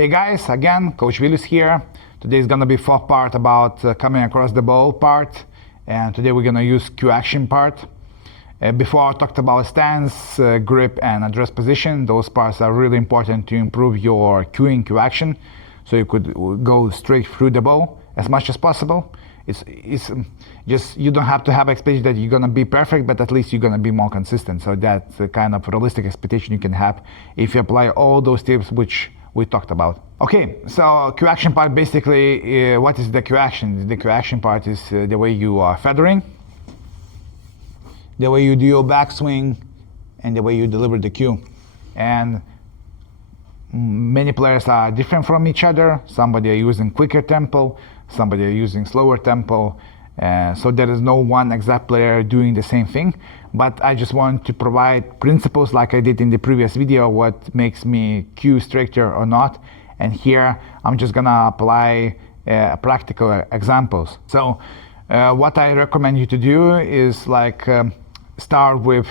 Hey guys, again, Coach Vilius here. Today is gonna be fourth part about coming across the ball part, and today we're gonna use cue action part. Before I talked about stance, grip, and address position. Those parts are really important to improve your cue action, so you could go straight through the ball as much as possible. It's just, you don't have to have expectation that you're gonna be perfect, but at least you're gonna be more consistent. So that's the kind of realistic expectation you can have if you apply all those tips which we talked about. Okay, so cue action part, basically, what is the cue action? The cue action part is the way you are feathering, the way you do your backswing, and the way you deliver the cue. And many players are different from each other. Somebody are using quicker tempo, somebody are using slower tempo. So there is no one exact player doing the same thing, but I just want to provide principles like I did in the previous video, what makes me cue straighter or not. And here I'm just gonna apply practical examples. So what I recommend you to do is like start with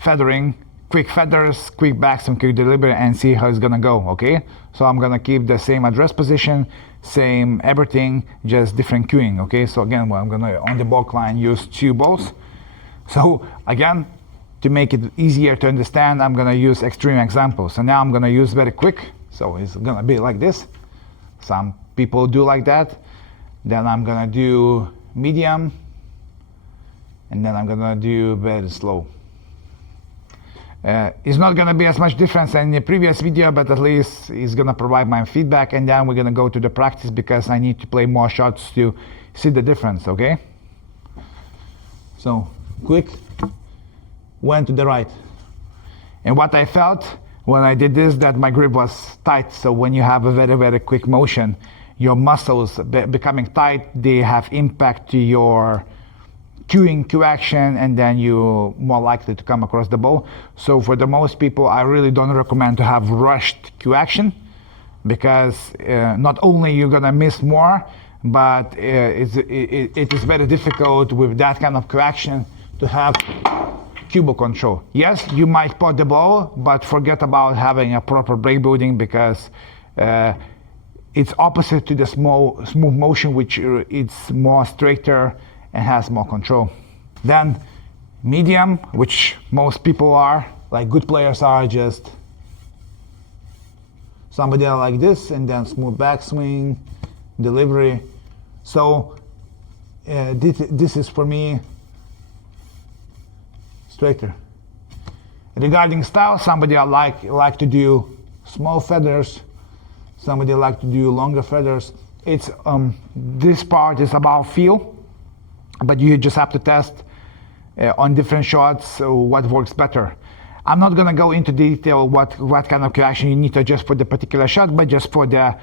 feathering, quick feathers, quick backswing, quick delivery, and see how it's gonna go, okay? So I'm gonna keep the same address position, same everything, just different cueing, okay? So again, I'm gonna, on the balk line, use 2 balls. So again, to make it easier to understand, I'm gonna use extreme examples. So now I'm gonna use very quick, so it's gonna be like this. Some people do like that. Then I'm gonna do medium, and then I'm gonna do very slow. It's not gonna be as much difference in the previous video, but at least it's gonna provide my feedback, and then we're gonna go to the practice because I need to play more shots to see the difference, okay? So, quick, went to the right. And what I felt when I did this, that my grip was tight. So when you have a very, very quick motion, your muscles becoming tight, they have impact to your cue action, and then you're more likely to come across the ball. So for the most people, I really don't recommend to have rushed cue action, because not only you're gonna miss more, but it is very difficult with that kind of cue action to have cue ball control. Yes, you might pot the ball, but forget about having a proper break building, because it's opposite to the smooth motion, which it's more straighter and has more control. Then medium, which most people are, like good players are, just somebody like this, and then smooth backswing, delivery. So this is for me straighter. Regarding style, somebody I like to do small feathers, somebody like to do longer feathers. It's this part is about feel, but you just have to test on different shots what works better. I'm not gonna go into detail what kind of cue action you need to adjust for the particular shot, but just for the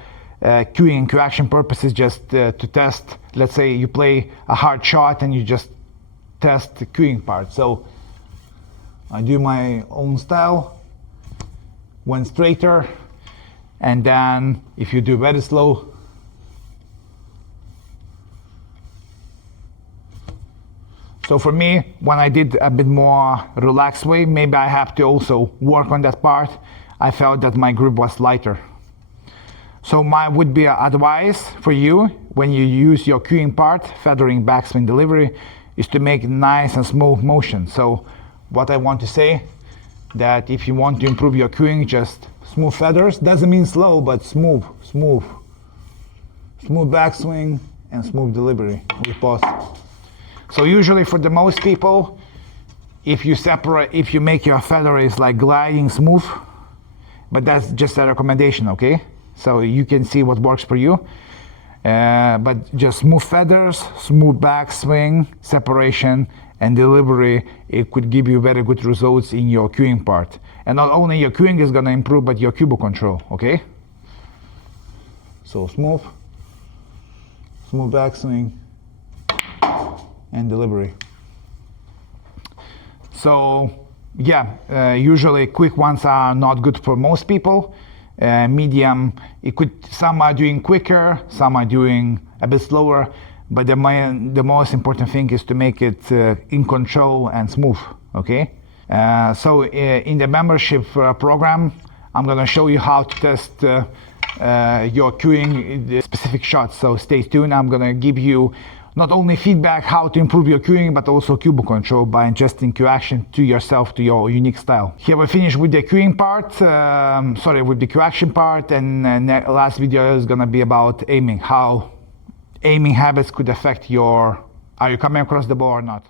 cue action purposes, just to test. Let's say you play a hard shot and you just test the cueing part. So I do my own style, went straighter, and then if you do very slow, so for me, when I did a bit more relaxed way, maybe I have to also work on that part. I felt that my grip was lighter. So my would be advice for you when you use your cueing part, feathering, backswing, delivery, is to make nice and smooth motion. So what I want to say, that if you want to improve your cueing, just smooth feathers. Doesn't mean slow, but smooth. Smooth backswing and smooth delivery with pause. So usually for the most people, if you make your feathers like gliding smooth, but that's just a recommendation, okay? So you can see what works for you. But just smooth feathers, smooth backswing, separation, and delivery, it could give you very good results in your cueing part. And not only your cueing is gonna improve, but your cue ball control, okay? So smooth backswing, and delivery. So yeah, usually quick ones are not good for most people. Medium, some are doing quicker, some are doing a bit slower, but the most important thing is to make it in control and smooth, okay? So in the membership program, I'm gonna show you how to test your cueing specific shots. So stay tuned. I'm gonna give you not only feedback how to improve your cueing, but also cue ball control by adjusting cue action to yourself, to your unique style. Here we finish with the cueing part, with the cue action part, and last video is gonna be about aiming, how aiming habits could affect are you coming across the ball or not.